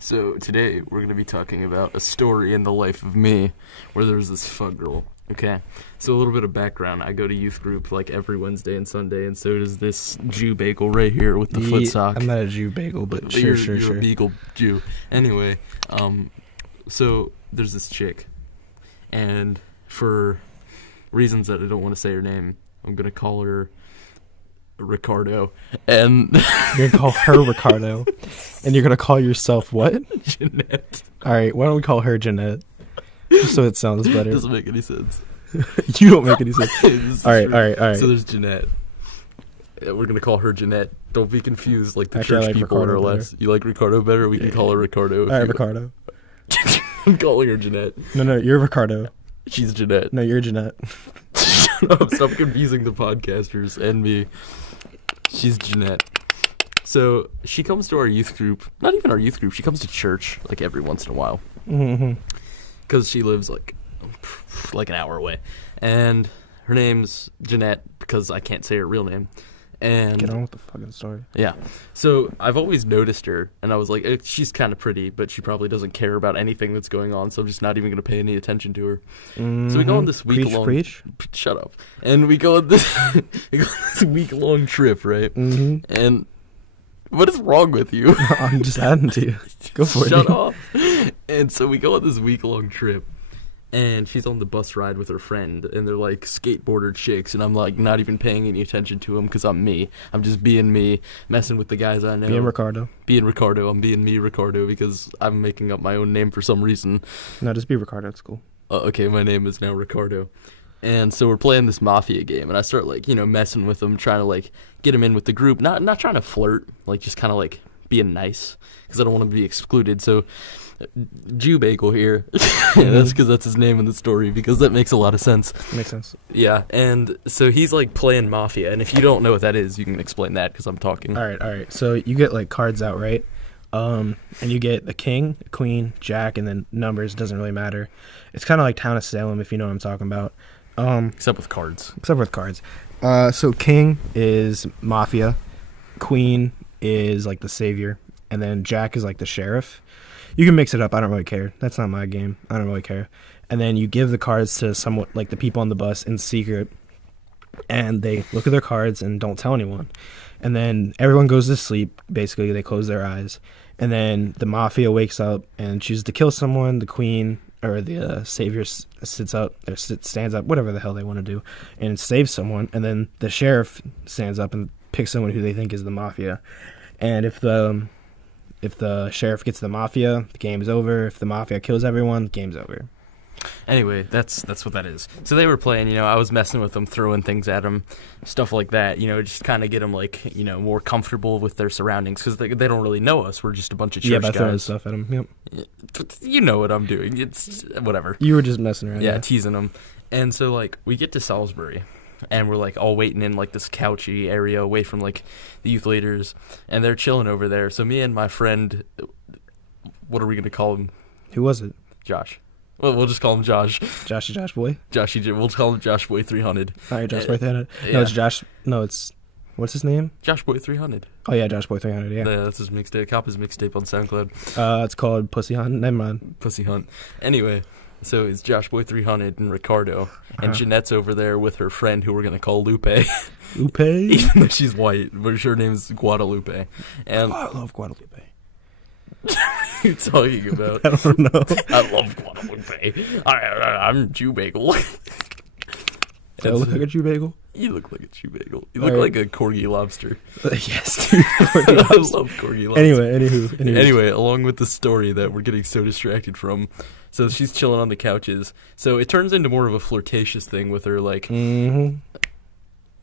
So today we're going to be talking about a story in the life of me where there's this fuck girl. Okay, so a little bit of background. I go to youth group like every Wednesday and Sunday, and so does this Jew bagel right here with the foot sock. I'm not a Jew bagel, but you're sure. a beagle Jew. Anyway, so there's this chick, and for reasons that I don't want to say her name, I'm going to call her Ricardo. And you're going to call her Ricardo, and you're going to call yourself what? Jeanette. All right, why don't we call her Jeanette? Just so it sounds better. Doesn't make any sense. You don't make any sense. All right. So there's Jeanette. We're going to call her Jeanette. Don't be confused like the Actually, church I like people Ricardo are less. You like Ricardo better? We can call her Ricardo. All right, Ricardo. I'm calling her Jeanette. No, you're Ricardo. She's Jeanette. No, you're Jeanette. Stop confusing the podcasters and me. She's Jeanette. So she comes to our youth group. Not even our youth group. She comes to church like every once in a while. Mm-hmm. Because she lives like an hour away. And her name's Jeanette because I can't say her real name. And get on with the fucking story. Yeah. So I've always noticed her, and I was like, she's kind of pretty, but she probably doesn't care about anything that's going on, so I'm just not even going to pay any attention to her. Mm-hmm. So we go on this week-long... Preach. Shut up. And we go on this, week-long trip, right? Mm-hmm. And what is wrong with you? I'm just adding to you. Go for it. Shut up. And so we go on this week-long trip, and she's on the bus ride with her friend, and they're like skateboarder chicks, and I'm like not even paying any attention to them because I'm me. I'm just being me, messing with the guys I know. Being Ricardo. I'm being me, Ricardo, because I'm making up my own name for some reason. No, just be Ricardo. It's cool. Okay, my name is now Ricardo. And so we're playing this mafia game, and I start like, messing with them, trying to like get them in with the group. Not trying to flirt, like just kind of like being nice because I don't want to be excluded. So Jew Bagel here. That's because that's his name in the story, because that makes a lot of sense. Makes sense. Yeah, and so he's like playing mafia, and if you don't know what that is, you can explain that because I'm talking. All right. So you get like cards out, right? And you get a king, a queen, jack, and then numbers. Doesn't really matter. It's kind of like Town of Salem, if you know what I'm talking about. Except with cards. So king is mafia, queen is like the savior, and then jack is like the sheriff. You can mix it up. I don't really care. That's not my game. I don't really care. And then you give the cards to somewhat like the people on the bus in secret, and they look at their cards and don't tell anyone. And then everyone goes to sleep. Basically, they close their eyes. And then the mafia wakes up and chooses to kill someone. The queen or the savior stands up, whatever the hell they want to do, and saves someone. And then the sheriff stands up and picks someone who they think is the mafia. And if the sheriff gets the mafia, the game's over. If the mafia kills everyone, the game's over. Anyway, that's what that is. So they were playing, I was messing with them, throwing things at them, stuff like that, just kind of get them, like, more comfortable with their surroundings, because they don't really know us. We're just a bunch of church guys. Throwing stuff at them, yep. You know what I'm doing. It's whatever. You were just messing around. Yeah, teasing them. And so, like, we get to Salisbury, and we're, like, all waiting in, like, this couchy area away from, like, the youth leaders, and they're chilling over there. So me and my friend, what are we going to call him? Who was it? Josh. Well, we'll just call him Josh. Josh Boy? We'll call him Josh Boy 300. All right, Josh Boy 300. Yeah. No, it's Josh. No, it's... What's his name? Josh Boy 300. Oh, yeah, Josh Boy 300, yeah. Yeah, that's his mixtape. Cop his mixtape on SoundCloud. It's called Pussy Hunt. Never mind. Pussy Hunt. Anyway, so it's Josh Boy 300 and Ricardo. And Jeanette's over there with her friend, who we're going to call Lupe. Lupe? Even though she's white, but her name's Guadalupe. And I love Guadalupe. What are you talking about? I don't know. I love Guadalupe. I'm Jew Bagel. Do I look like a Jew Bagel? You look like a Jew Bagel. You look like a corgi lobster. Yes, dude. I love corgi lobster. Anyway, along with the story that we're getting so distracted from. So she's chilling on the couches. So it turns into more of a flirtatious thing with her, like... Mm-hmm.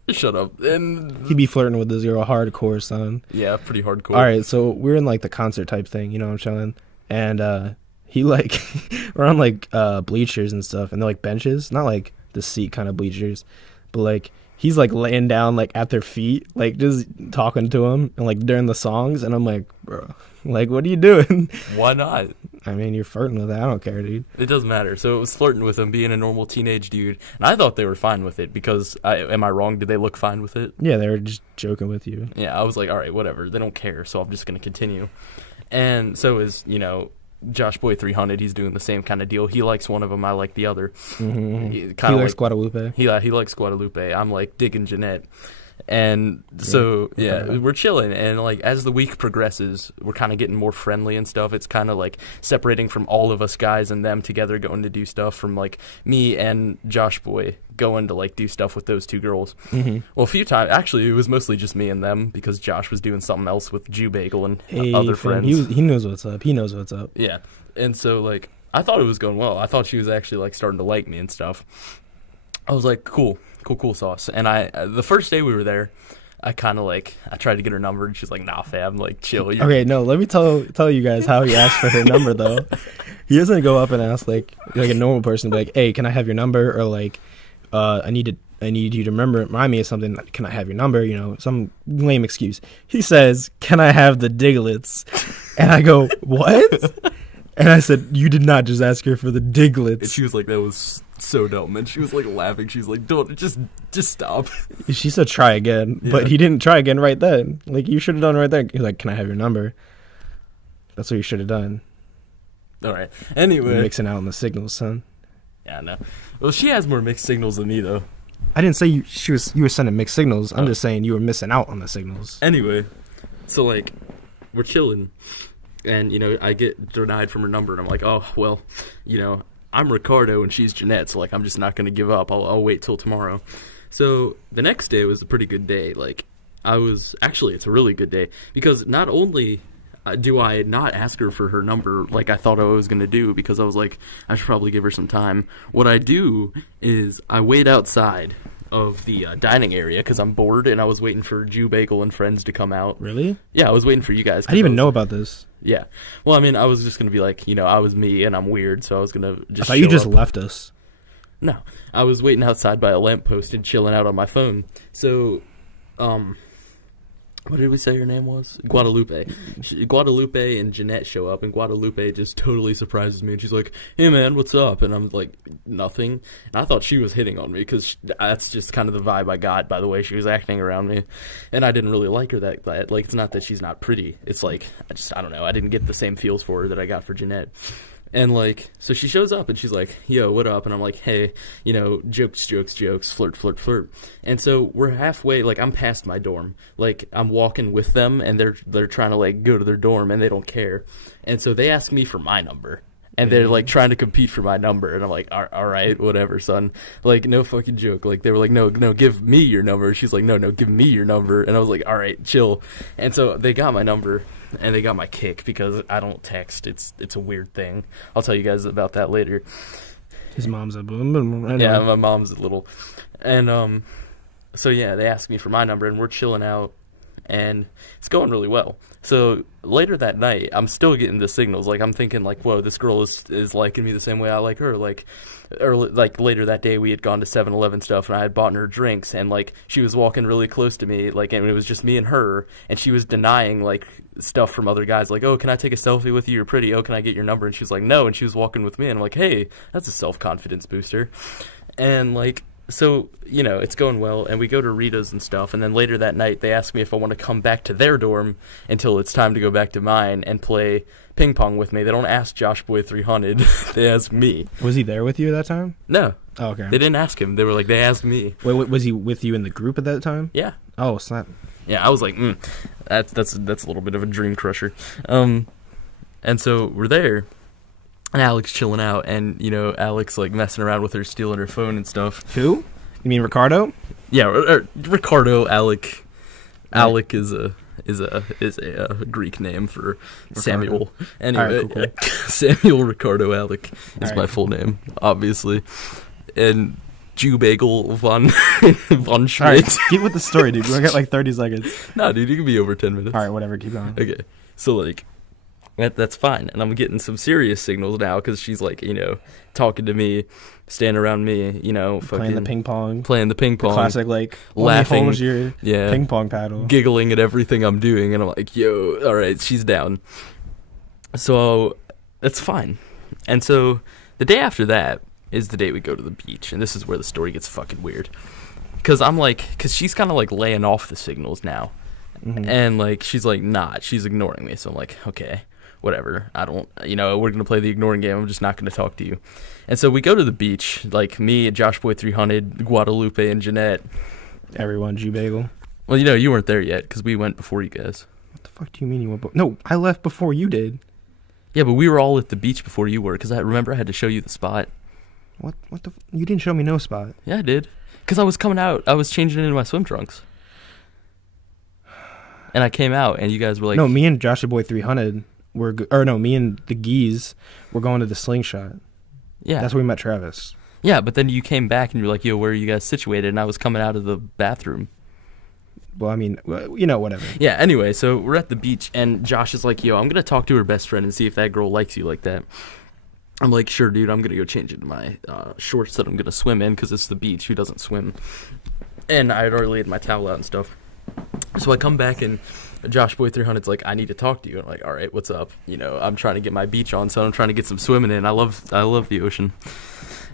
Shut up. And he'd be flirting with this girl hardcore, son. Yeah, pretty hardcore. All right, so we're in like the concert type thing, you know what I'm saying? And he like we're on like bleachers and stuff, and they're like benches, not like the seat kind of bleachers, but like he's like laying down like at their feet, like just talking to him, and like during the songs, and I'm like, bro, like what are you doing? Why not? I mean, you're flirting with it. I don't care, dude. It doesn't matter. So it was flirting with him, being a normal teenage dude, and I thought they were fine with it because, am I wrong? Did they look fine with it? Yeah, they were just joking with you. Yeah, I was like, all right, whatever. They don't care, so I'm just going to continue. And so is, Josh Boy 300. He's doing the same kind of deal. He likes one of them. I like the other. Mm-hmm. He likes Guadalupe. He likes Guadalupe. I'm like digging Jeanette. And so, we're chilling. And, like, as the week progresses, we're kind of getting more friendly and stuff. It's kind of, like, separating from all of us guys and them together going to do stuff from, like, me and Josh Boy going to, like, do stuff with those two girls. Mm-hmm. Well, a few times, actually, it was mostly just me and them because Josh was doing something else with Jew Bagel and other friends. He knows what's up. He knows what's up. Yeah. And so, like, I thought it was going well. I thought she was actually, like, starting to like me and stuff. I was like, cool sauce. And the first day we were there, I kind of like, I tried to get her number, and she's like, nah, fam, like, chill. Okay, no, let me tell you guys how he asked for her number, though. He doesn't go up and ask, like a normal person, like, hey, can I have your number? Or, like, I need you to remind me of something. Can I have your number? Some lame excuse. He says, can I have the Diglets? And I go, what? And I said, you did not just ask her for the Diglets. And she was like, that was so dumb. And she was like laughing. She was like, don't, just stop. She said try again, but he didn't try again right then. Like, you should have done right there. He's like, can I have your number? That's what you should have done. All right. Anyway. You're mixing out on the signals, son. Yeah, I know. Well, she has more mixed signals than me, though. I didn't say you were sending mixed signals. I'm just saying you were missing out on the signals. Anyway, so, like, we're chilling. And, I get denied from her number, and I'm like, oh, well, I'm Ricardo, and she's Jeanette, so, like, I'm just not going to give up. I'll wait till tomorrow. So the next day was a pretty good day. Like, it's a really good day, because not only do I not ask her for her number like I thought I was going to do, because I was like, I should probably give her some time. What I do is I wait outside of the dining area because I'm bored, and I was waiting for Jew Bagel and friends to come out. Really? Yeah, I was waiting for you guys. I didn't even know about this. Yeah. Well, I mean, I was just going to be like, I was me and I'm weird, so I was going to just I thought you just up. left us. No. I was waiting outside by a lamppost and chilling out on my phone. So, what did we say her name was? Guadalupe. Guadalupe and Jeanette show up, and Guadalupe just totally surprises me, and she's like, hey, man, what's up? And I'm like, nothing. And I thought she was hitting on me, because that's just kind of the vibe I got by the way she was acting around me. And I didn't really like her that. Like, it's not that she's not pretty. It's like, I don't know. I didn't get the same feels for her that I got for Jeanette. And, like, so she shows up, and she's like, yo, what up? And I'm like, hey, jokes, flirt. And so we're halfway, like, I'm past my dorm. Like, I'm walking with them, and they're trying to, like, go to their dorm, and they don't care. And so they ask me for my number. And they're, like, trying to compete for my number. And I'm like, all right, whatever, son. Like, no fucking joke. Like, they were like, no, give me your number. She's like, no, give me your number. And I was like, all right, chill. And so they got my number, and they got my kick, because I don't text. It's a weird thing. I'll tell you guys about that later. His mom's a boom. Yeah, my mom's a little. And, so, yeah, they asked me for my number, and we're chilling out. And it's going really well. So later that night, I'm still getting the signals. Like, I'm thinking, like, whoa, this girl is liking me the same way I like her. Like, later that day, we had gone to 7-Eleven stuff, and I had bought her drinks, and, like, she was walking really close to me, like, and it was just me and her, and she was denying, like, stuff from other guys, like, oh, can I take a selfie with you? You're pretty. Oh, can I get your number? And she was like, no, and she was walking with me, and I'm like, hey, that's a self-confidence booster. And, like, so, it's going well, and we go to Rita's and stuff, and then later that night, they ask me if I want to come back to their dorm until it's time to go back to mine and play ping pong with me. They don't ask Josh Boy 300. They ask me. Was he there with you at that time? No. Oh, okay. They didn't ask him. They were like, they asked me. Wait, was he with you in the group at that time? Yeah. Oh, snap. Yeah, I was like, that's a little bit of a dream crusher. And so we're there. And Alex chilling out, and, Alex, like, messing around with her, stealing her phone and stuff. Who? You mean Ricardo? Yeah, Ricardo, Alec. Alec is a Greek name for Ricardo. Samuel. Anyway, All right, cool. Samuel Ricardo Alec is All my right. full name, obviously. And Jew Bagel von Schmidt. All right, keep with the story, dude. We got like 30 seconds. Nah, dude, you can be over 10 minutes. All right, whatever. Keep going. Okay, so, like, that's fine. And I'm getting some serious signals now, because she's, like, talking to me, standing around me, fucking Playing the ping pong. The Classic, like, laughing, holds your yeah, ping pong paddle. giggling at everything I'm doing, and I'm like, yo, all right, she's down. So that's fine. And so the day after that is the day we go to the beach, and this is where the story gets fucking weird. Because she's kind of, like, laying off the signals now. Mm-hmm. And, like, she's like, nah, she's ignoring me. So I'm like, okay, whatever. I don't, we're going to play the ignoring game. I'm just not going to talk to you. And so we go to the beach, like me, Josh Boy 300, Guadalupe, and Jeanette. Everyone, G-Bagel. Well, you weren't there yet because we went before you guys. What the fuck do you mean you went? No, I left before you did. Yeah, but we were all at the beach before you were because I had to show you the spot. What the? You didn't show me no spot. Yeah, I did. Because I was coming out. I was changing into my swim trunks. And I came out, and you guys were like... No, me and Joshua Boy 300 me and the Geese were going to the Slingshot. Yeah. That's where we met Travis. Yeah, but then you came back, and you were like, yo, where are you guys situated? And I was coming out of the bathroom. Well, I mean, whatever. Yeah, anyway, so we're at the beach, and Josh is like, yo, I'm going to talk to her best friend and see if that girl likes you like that. I'm like, sure, dude, I'm going to go change into my shorts that I'm going to swim in because it's the beach. Who doesn't swim? And I had already laid my towel out and stuff. So I come back, and Josh Boy 300's like, I need to talk to you. And I'm like, all right, what's up? I'm trying to get my beach on, so I'm trying to get some swimming in. I love the ocean.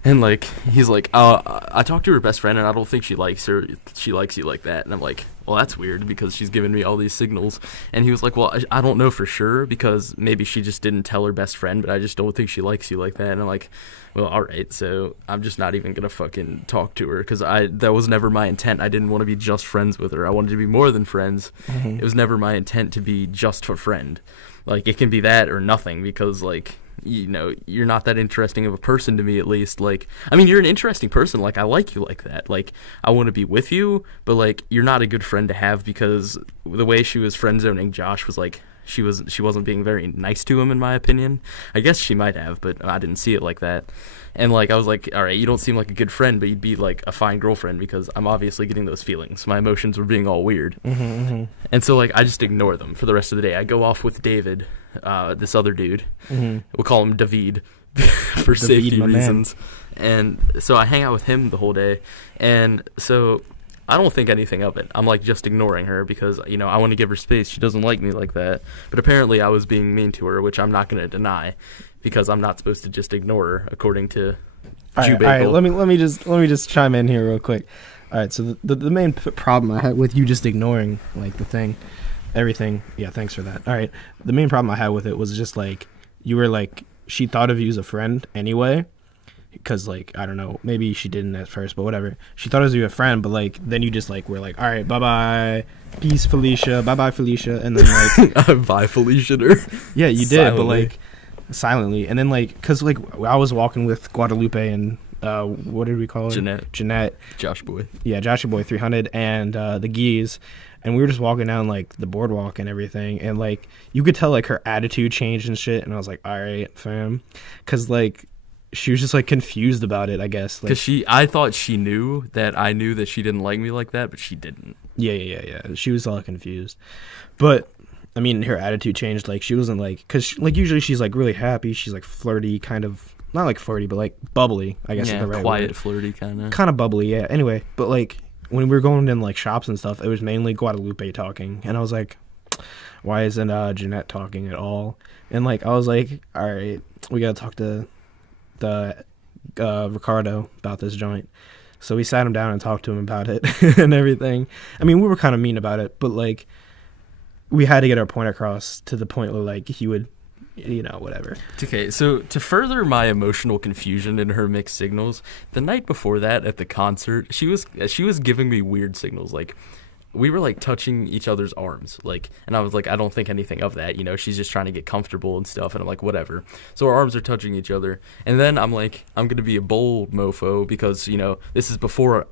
And, like, he's like, I talked to her best friend, and I don't think she likes you like that. And I'm like, well, that's weird because she's giving me all these signals. And he was like, well, I don't know for sure because maybe she just didn't tell her best friend, but I just don't think she likes you like that. And I'm like, well, all right, so I'm just not even going to fucking talk to her because that was never my intent. I didn't want to be just friends with her. I wanted to be more than friends. Mm-hmm. It was never my intent to be just a friend. Like, it can be that or nothing because, like, you're not that interesting of a person to me, at least. Like, I mean, you're an interesting person. Like, I like you like that. Like, I want to be with you, but, like, you're not a good friend to have because the way she was friend zoning Josh was, like, she wasn't being very nice to him, in my opinion. I guess she might have, but I didn't see it like that. And, like, I was like, all right, you don't seem like a good friend, but you'd be, like, a fine girlfriend because I'm obviously getting those feelings. My emotions were being all weird. Mm-hmm, mm-hmm. And so, like, I just ignore them for the rest of the day. I go off with David, this other dude. Mm-hmm. We'll call him David for safety reasons. And so I hang out with him the whole day. And so I don't think anything of it. I'm, like, just ignoring her because, I want to give her space. She doesn't like me like that. But apparently I was being mean to her, which I'm not going to deny. Because I'm not supposed to just ignore her, according to Jew Bagel. All right, let me just chime in here real quick. All right, so the main problem I had with you just ignoring like the thing, everything. Yeah, thanks for that. All right, the main problem I had with it was just like you were like she thought of you as a friend anyway, because like I don't know, maybe she didn't at first, but whatever. She thought of you a friend, but like then you just like were like, all right, bye bye, peace, Felicia, bye bye, Felicia, and then like bye, Felicia. Her. Yeah, you did, silently. But like. Silently, and then like because like I was walking with Guadalupe and what did we call her? Jeanette, Josh Boy, Joshua Boy 300 and the Geese, and we were just walking down like the boardwalk and everything, and like you could tell like her attitude changed and shit, and I was like, all right, fam, because like she was just like confused about it, I guess, because I thought she knew that I knew that she didn't like me like that, but she didn't. Yeah, she was all confused, but. I mean, her attitude changed. Like, she wasn't like, because like usually she's like really happy. She's like flirty, kind of not like flirty, but like bubbly. I guess is the right quiet, word. Flirty kind of bubbly. Yeah. Anyway, but like when we were going in like shops and stuff, it was mainly Guadalupe talking, and I was like, why isn't Jeanette talking at all? And like I was like, all right, we gotta talk to the Ricardo about this joint. So we sat him down and talked to him about it and everything. I mean, we were kind of mean about it, but like. We had to get our point across to the point where, like, he would, whatever. Okay, so to further my emotional confusion in her mixed signals, the night before that at the concert, she was giving me weird signals. Like, we were, like, touching each other's arms. Like, and I was like, I don't think anything of that. She's just trying to get comfortable and stuff. And I'm like, whatever. So our arms are touching each other. And then I'm like, I'm going to be a bold mofo because, this is before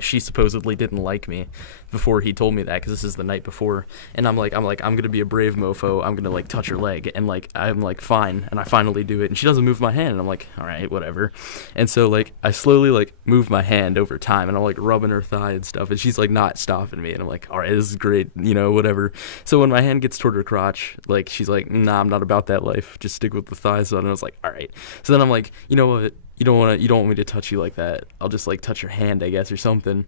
she supposedly didn't like me. Before he told me that, because this is the night before, and I'm gonna be a brave mofo. I'm gonna like touch her leg, and like I'm like fine, and I finally do it, and she doesn't move my hand, and I'm like, all right, whatever. And so like I slowly like move my hand over time, and I'm like rubbing her thigh and stuff, and she's like not stopping me, and I'm like, all right, this is great, whatever. So when my hand gets toward her crotch, like she's like, nah, I'm not about that life. Just stick with the thighs. And I was like, all right. So then I'm like, you know what? You don't want me to touch you like that. I'll just like touch your hand, I guess, or something.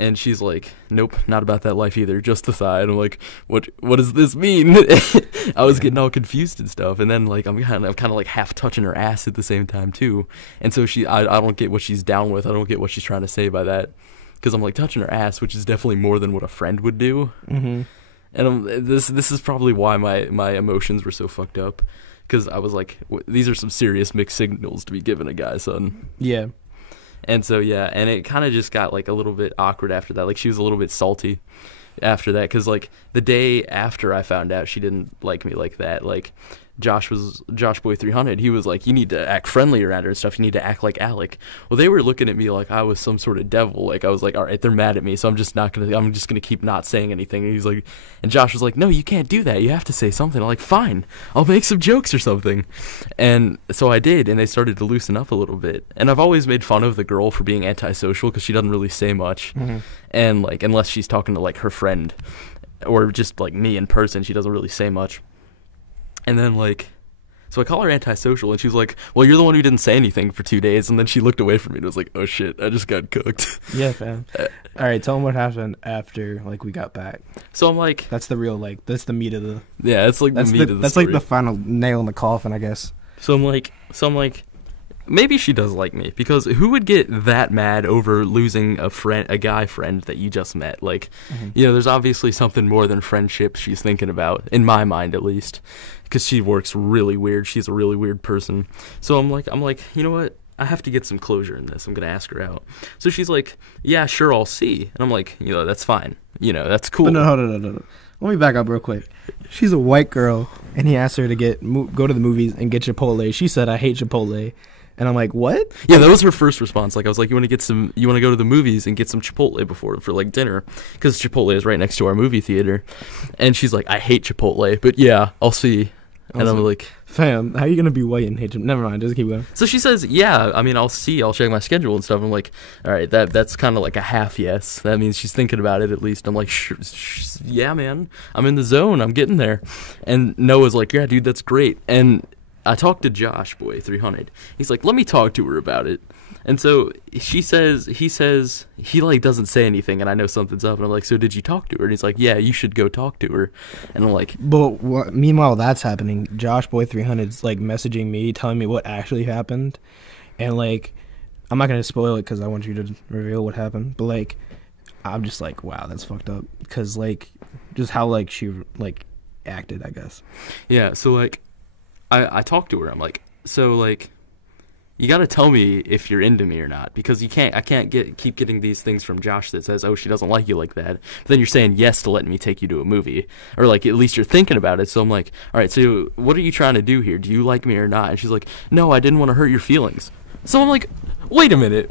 And she's like, nope, not about that life either, just the thigh. And I'm like, what does this mean? I was getting all confused and stuff. And then like I'm kind of like half touching her ass at the same time too. And so I don't get what she's down with. I don't get what she's trying to say by that, because I'm like touching her ass, which is definitely more than what a friend would do. Mm-hmm. And this is probably why my emotions were so fucked up, because I was like, these are some serious mixed signals to be giving a guy, son. Yeah. And so yeah, and it kind of just got like a little bit awkward after that. Like she was a little bit salty after that, because like the day after I found out she didn't like me like that, like Josh Boy 300, he was like, you need to act friendly around her and stuff, you need to act like Alec. Well, they were looking at me like I was some sort of devil. Like I was like, all right, they're mad at me, so I'm just gonna keep not saying anything. And he's like, and Josh was like, no, you can't do that, you have to say something. I'm like, fine, I'll make some jokes or something. And so I did, and they started to loosen up a little bit. And I've always made fun of the girl for being antisocial, because she doesn't really say much. And like, unless she's talking to like her friend or just like me in person, she doesn't really say much. And then, like, so I call her antisocial, and she's like, well, you're the one who didn't say anything for 2 days. And then she looked away from me, and was like, oh, shit, I just got cooked. Yeah, fam. All right, tell them what happened after, like, we got back. So I'm like... That's the real, like, that's the meat of the... Yeah, it's like the meat of the That's story. like the final nail in the coffin, I guess. So I'm like, maybe she does like me, because who would get that mad over losing a guy friend that you just met? Like, you know, there's obviously something more than friendship she's thinking about, in my mind at least, because she works really weird. She's a really weird person. So I'm like, you know what? I have to get some closure in this. I'm gonna ask her out. So she's like, yeah, sure, I'll see. And I'm like, you know, that's fine. You know, that's cool. But no. Let me back up real quick. She's a white girl, and he asked her to go to the movies and get Chipotle. She said, I hate Chipotle. And I'm like, what? Yeah, that was her first response. Like, I was like, you want to go to the movies and get some Chipotle for like dinner, because Chipotle is right next to our movie theater. And she's like, I hate Chipotle, but yeah, I'll see. And I'm like, fam, how are you gonna be white and hate Chipotle? Never mind, just keep going. So she says, yeah, I mean, I'll see. I'll check my schedule and stuff. I'm like, all right, that's kind of like a half yes. That means she's thinking about it at least. I'm like, yeah, man, I'm in the zone. I'm getting there. And Noah's like, yeah, dude, that's great. And I talked to Josh Boy 300. He's like, let me talk to her about it. And so he like doesn't say anything, and I know something's up. And I'm like, so did you talk to her? And he's like, yeah, you should go talk to her. And I'm like, but meanwhile that's happening, Josh Boy 300's like messaging me, telling me what actually happened. And like, I'm not gonna spoil it because I want you to reveal what happened. But like, I'm just like, wow, that's fucked up. Because like, just how like she like acted, I guess. Yeah. So like, I talked to her. I'm like, so like, you got to tell me if you're into me or not, because I can't keep getting these things from Josh that says, oh, she doesn't like you like that. But then you're saying yes to letting me take you to a movie, or like at least you're thinking about it. So I'm like, all right, so what are you trying to do here? Do you like me or not? And she's like, no, I didn't want to hurt your feelings. So I'm like, wait a minute.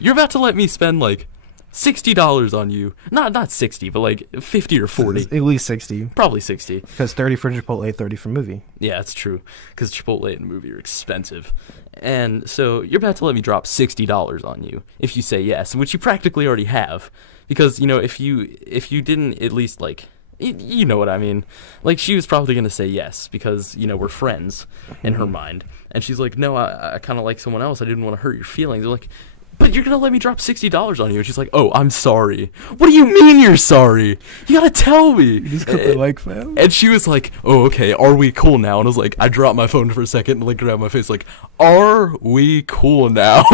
You're about to let me spend like $60 on you. Not 60, but like 50 or 40. At least 60. Probably 60. Because 30 for Chipotle, 30 for movie. Yeah, that's true. Because Chipotle and movie are expensive. And so you're about to let me drop $60 on you if you say yes, which you practically already have. Because, you know, if you didn't at least, like, you know what I mean. Like, she was probably going to say yes because, you know, we're friends in her mind. And she's like, no, I kind of like someone else. I didn't want to hurt your feelings. They're like, but you're going to let me drop $60 on you. And she's like, oh, I'm sorry. What do you mean you're sorry? You got to tell me. You just cut the like, fam. And she was like, oh, okay, are we cool now? And I was like, I dropped my phone for a second and like grabbed my face like, are we cool now?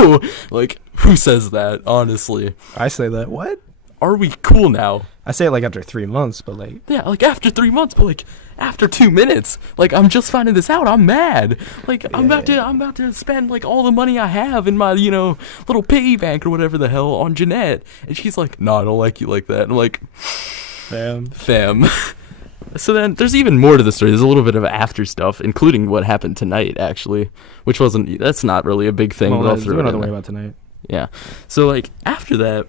Like, who says that, honestly? I say that. What? Are we cool now? I say it like after 3 months, but like... Yeah, like after 3 months, but like after 2 minutes. Like, I'm just finding this out. I'm mad. Like, I'm about to spend like all the money I have in my, you know, little piggy bank or whatever the hell on Jeanette. And she's like, no, I don't like you like that. And I'm like, fam. So then there's even more to the story. There's a little bit of after stuff, including what happened tonight, actually, which that's not really a big thing. Well, but I'll throw we're it not in worry there. about tonight. Yeah. So like after that,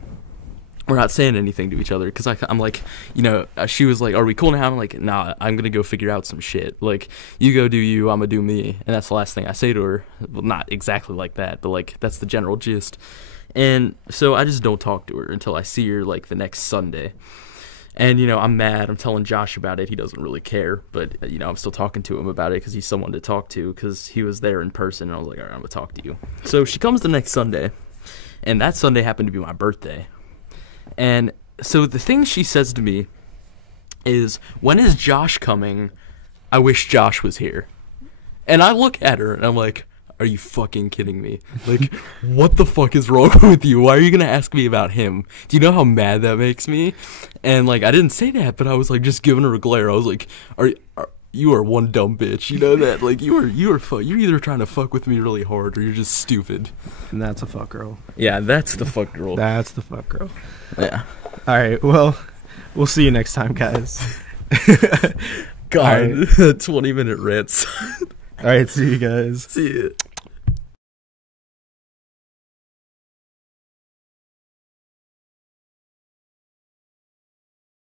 we're not saying anything to each other because I'm like, you know, she was like, are we cool now? I'm like, nah, I'm going to go figure out some shit. Like, you go do you, I'm going to do me. And that's the last thing I say to her. Well, not exactly like that, but like that's the general gist. And so I just don't talk to her until I see her like the next Sunday. And, you know, I'm mad. I'm telling Josh about it. He doesn't really care. But, you know, I'm still talking to him about it because he's someone to talk to because he was there in person. And I was like, all right, I'm going to talk to you. So she comes the next Sunday. And that Sunday happened to be my birthday. And so the thing she says to me is, when is Josh coming? I wish Josh was here. And I look at her and I'm like, are you fucking kidding me? Like, what the fuck is wrong with you? Why are you gonna ask me about him? Do you know how mad that makes me? And like, I didn't say that, but I was like, just giving her a glare. I was like, you are one dumb bitch. You know that? Like, you're either trying to fuck with me really hard or you're just stupid. And that's a fuck girl. Yeah, that's the fuck girl. That's the fuck girl. Yeah. All right. Well, we'll see you next time, guys. God, All right. 20-minute rants. All right. See you guys. See ya.